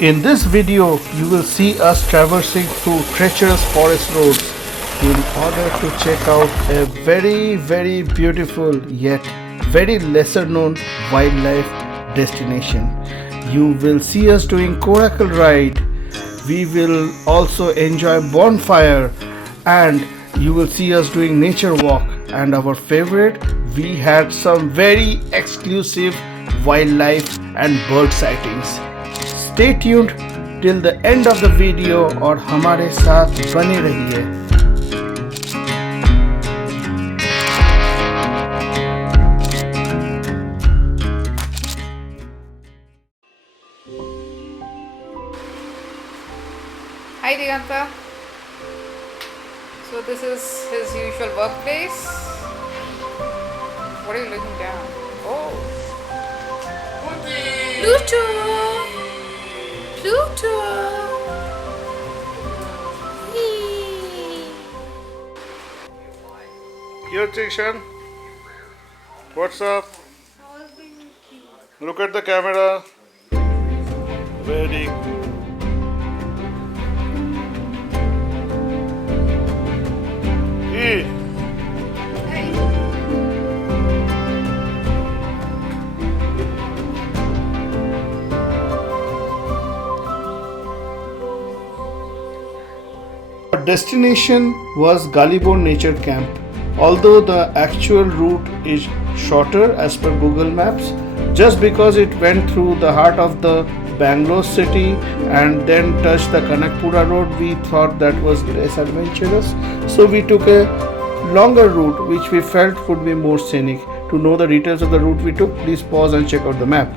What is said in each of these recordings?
In this video, you will see us traversing through treacherous forest roads in order to check out a very beautiful yet very lesser known wildlife destination. You will see us doing Coracle Ride. We will also enjoy bonfire, and you will see us doing nature walk. And our favorite, we had some very exclusive wildlife and bird sightings. Stay tuned till the end of the video और हमारे साथ बने रहिए. Hi Diganta. So this is his usual workplace. What are you looking down? Oh. Pluto! Pluto! Here, Trishan. What's up? Look at the camera. Very Hey. Our destination was Galibore Nature Camp. Although the actual route is shorter as per Google Maps, just because it went through the heart of the Bangalore city and then touched the Kanakpura road, we thought that was less adventurous. So we took a longer route which we felt would be more scenic. To know the details of the route we took, please pause and check out the map.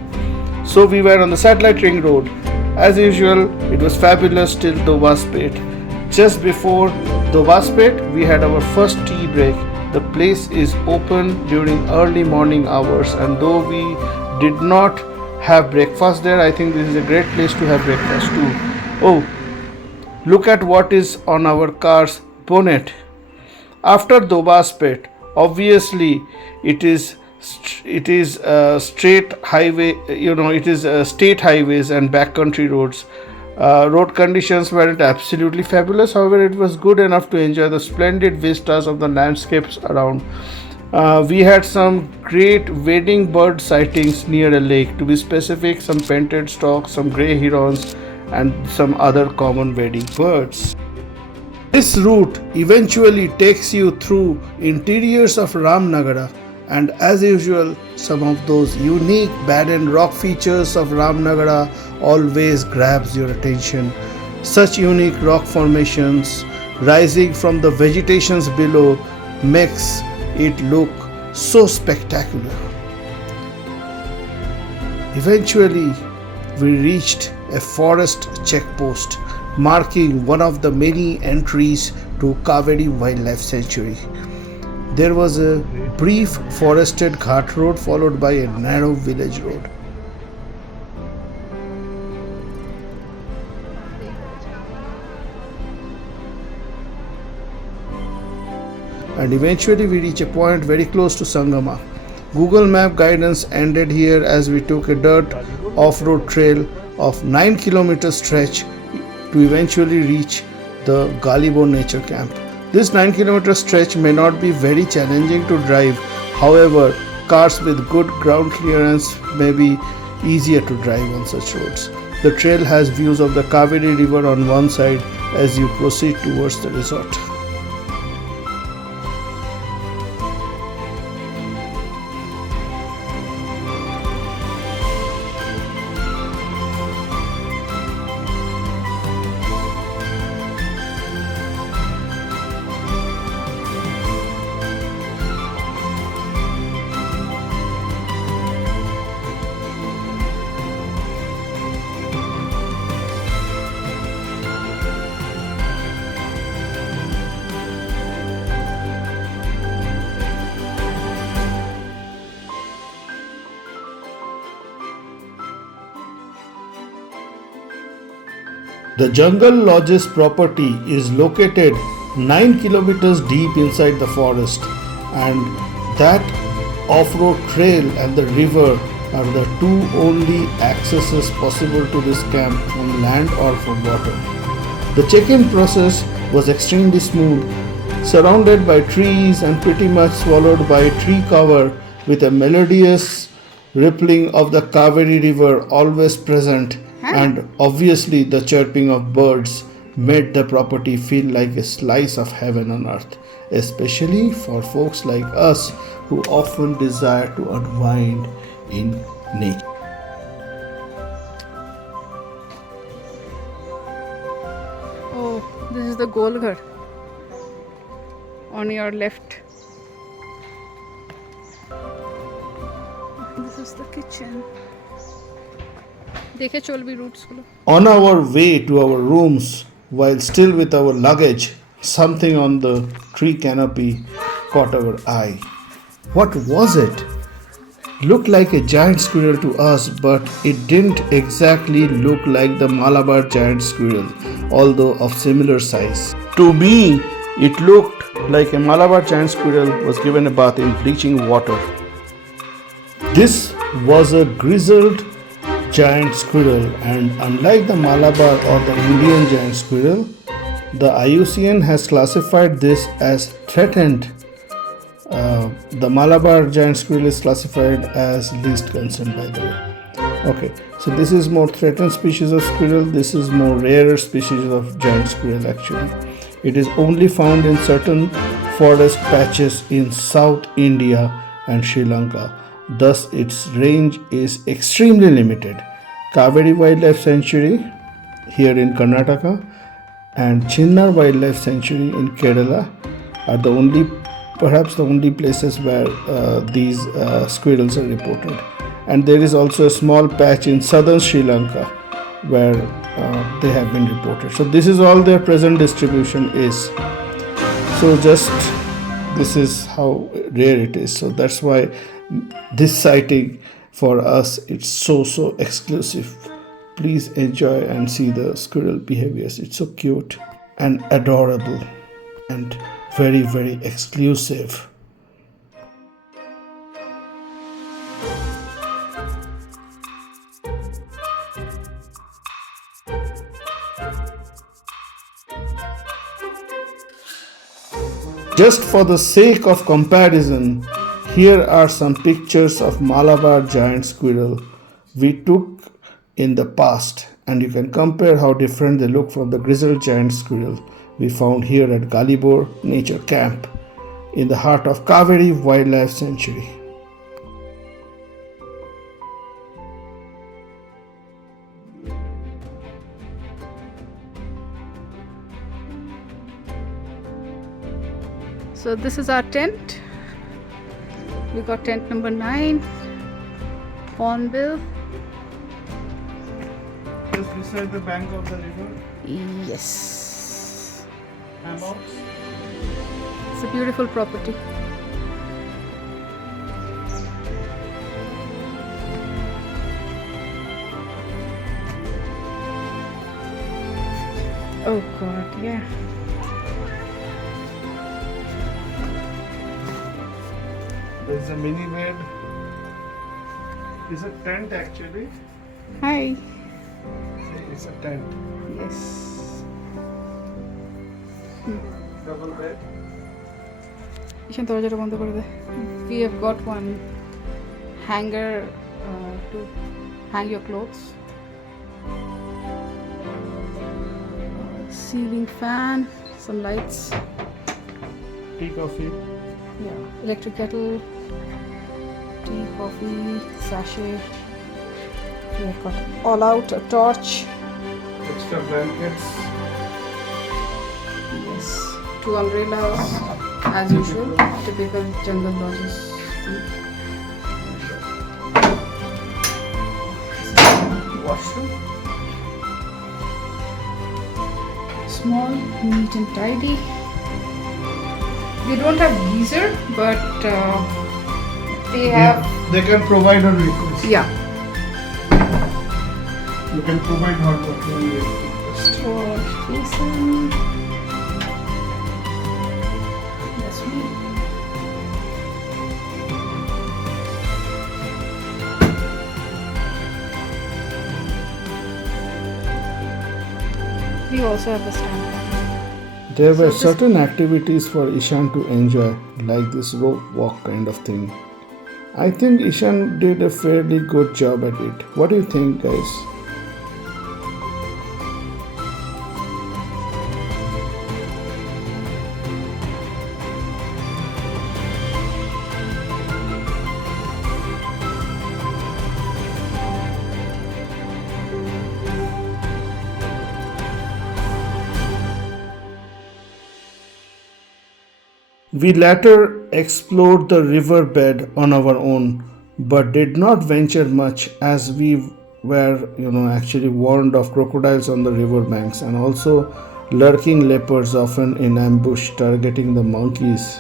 So we were on the satellite ring road. As usual, it was fabulous till Dovaspet. Just before Dovaspet, we had our first tea break. The place is open during early morning hours, and though we did not have breakfast there, I think this is a great place to have breakfast too. Oh, look at what is on our car's bonnet. After Dovaspet, obviously it is straight highway, it is state highways and backcountry roads. Road conditions weren't absolutely fabulous, however it was good enough to enjoy the splendid vistas of the landscapes around. We had some great wading bird sightings near a lake. To be specific, some painted storks, some grey herons, and some other common wading birds. This route eventually takes you through interiors of Ram Nagara, and as usual, some of those unique barren rock features of Ram Nagara always grabs your attention. Such unique rock formations rising from the vegetations below makes it look so spectacular. Eventually, we reached a forest checkpost marking one of the many entries to Cauvery Wildlife Sanctuary. There was a brief forested ghat road followed by a narrow village road. And eventually we reach a point very close to Sangama. Google Map guidance ended here as we took a dirt off-road trail of 9 km stretch to eventually reach the Galibore Nature Camp. This 9 km stretch may not be very challenging to drive, however, cars with good ground clearance may be easier to drive on such roads. The trail has views of the Cauvery river on one side as you proceed towards the resort. The Jungle Lodge's property is located 9 kilometers deep inside the forest, and that off-road trail and the river are the two only accesses possible to this camp from land or from water. The check-in process was extremely smooth, surrounded by trees and pretty much swallowed by tree cover with a melodious rippling of the Cauvery river always present, and obviously the chirping of birds made the property feel like a slice of heaven on earth, especially for folks like us who often desire to unwind in nature. Oh, this is the Golghar on your left. This is the kitchen. देखे Chola roots Gulo. On our way to our rooms, while still with our luggage, something on the tree canopy caught our eye. What was it? Looked like a giant squirrel to us, but it didn't exactly look like the Malabar giant squirrel, although of similar size. To me, it looked like a Malabar giant squirrel was given a bath in bleaching water. This was a grizzled giant squirrel, and unlike the Malabar or the Indian giant squirrel, the IUCN has classified this as threatened. The Malabar giant squirrel is classified as least concern, by the way. Okay, so this is more threatened species of squirrel. This is more rarer species of giant squirrel actually. It is only found in certain forest patches in South India and Sri Lanka. Thus, its range is extremely limited. Cauvery Wildlife Sanctuary here in Karnataka and Chinnar Wildlife Sanctuary in Kerala are perhaps the only places where these squirrels are reported. And there is also a small patch in southern Sri Lanka where they have been reported. So this is all their present distribution is. So this is how rare it is. So that's why this sighting for us, it's so exclusive. Please enjoy and see the squirrel behaviors. It's so cute and adorable and very exclusive. Just for the sake of comparison, here are some pictures of Malabar giant squirrel we took in the past, and you can compare how different they look from the grizzled giant squirrel we found here at Galibore Nature Camp in the heart of Cauvery Wildlife Sanctuary. So this is our tent. We got tent number 9, hornbill. Just beside the bank of the river. Yes. Hammocks. It's a beautiful property. Oh God, yeah. There's a mini bed. It's a tent actually. Hi. It's a tent. Yes. Double bed. We have got one hanger to hang your clothes. Ceiling fan, some lights. Tea, coffee. Yeah, electric kettle, tea, coffee, sachet. We have got all out, a torch. Extra blankets. Yes, 2 umbrellas, as usual, typical jungle lodges thing. Washroom. Small, neat and tidy. They don't have geyser, but they have. They can provide on request. Yeah. You can provide hot water on request. Wash basin. That's me. We also have a stand. There were So this- certain activities for Ishan to enjoy, like this rope walk kind of thing. I think Ishan did a fairly good job at it. What do you think, guys? We later explored the riverbed on our own, but did not venture much as we were, actually warned of crocodiles on the riverbanks and also lurking leopards often in ambush targeting the monkeys.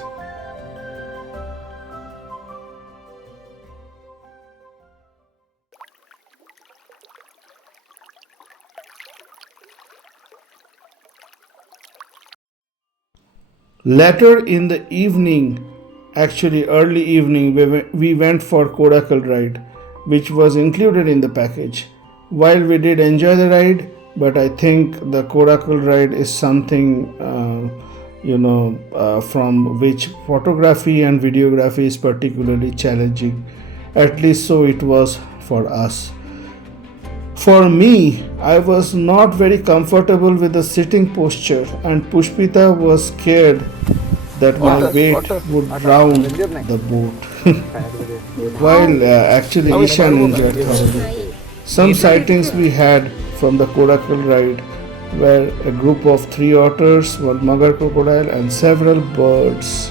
Later in the evening, actually early evening, we went for Coracle Ride, which was included in the package. While we did enjoy the ride, but I think the Coracle Ride is something, from which photography and videography is particularly challenging. At least so it was for us. For me, I was not very comfortable with the sitting posture, and Pushpita was scared that my weight would drown the boat. While actually Ishan enjoyed thoroughly. Some sightings we had from the Coracle Ride were a group of 3 otters, 1 mugger crocodile, and several birds.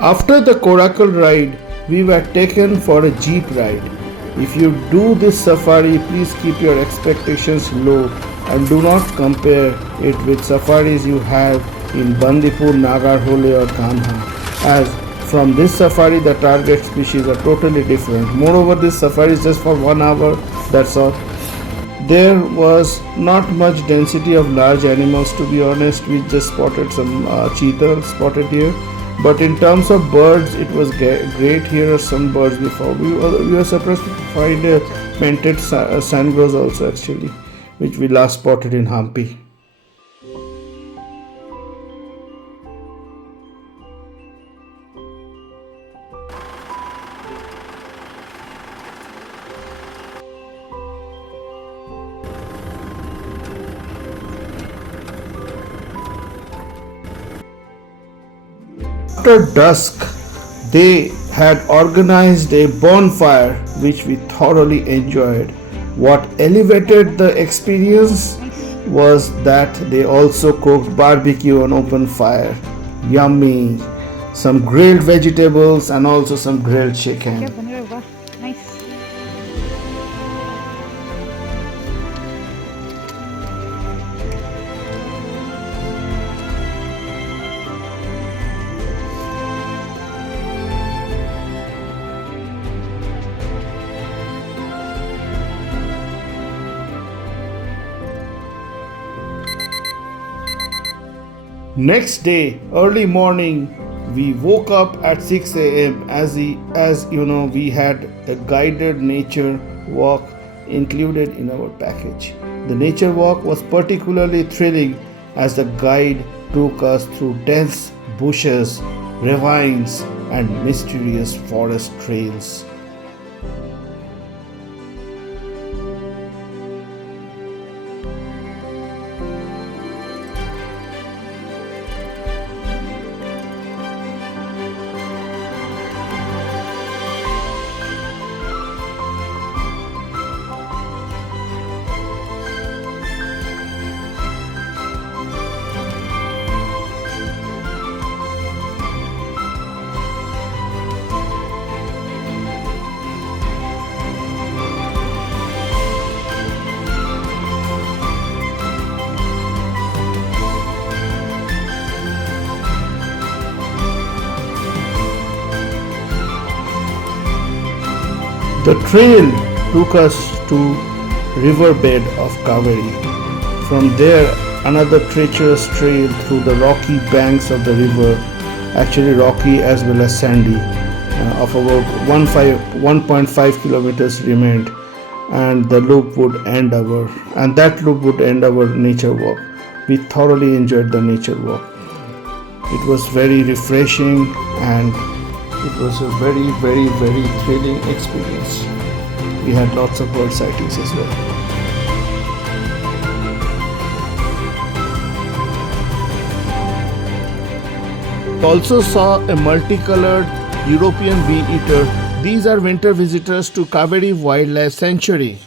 After the Coracle Ride, we were taken for a jeep ride. If you do this safari, please keep your expectations low and do not compare it with safaris you have in Bandipur, Nagarhole or Kanha, as from this safari the target species are totally different. Moreover, this safari is just for 1 hour, that's all. There was not much density of large animals, to be honest. We just spotted some cheetahs spotted here. But in terms of birds, it was great. Here are some birds we found. We were surprised to find a painted sandgrouse also, actually, which we last spotted in Hampi. After dusk, they had organized a bonfire which we thoroughly enjoyed. What elevated the experience was that they also cooked barbecue on open fire. Yummy! Some grilled vegetables and also some grilled chicken. Nice. Next day, early morning, we woke up at 6 a.m. as we had a guided nature walk included in our package. The nature walk was particularly thrilling as the guide took us through dense bushes, ravines, and mysterious forest trails. The trail took us to riverbed of Cauvery. From there, another treacherous trail through the rocky banks of the river, actually rocky as well as sandy, of about 1.5 kilometers remained, and that loop would end our nature walk. We thoroughly enjoyed the nature walk. It was very refreshing and it was a very, very, very thrilling experience. We had lots of bird sightings as well. We also saw a multicolored European bee eater. These are winter visitors to Cauvery Wildlife Sanctuary.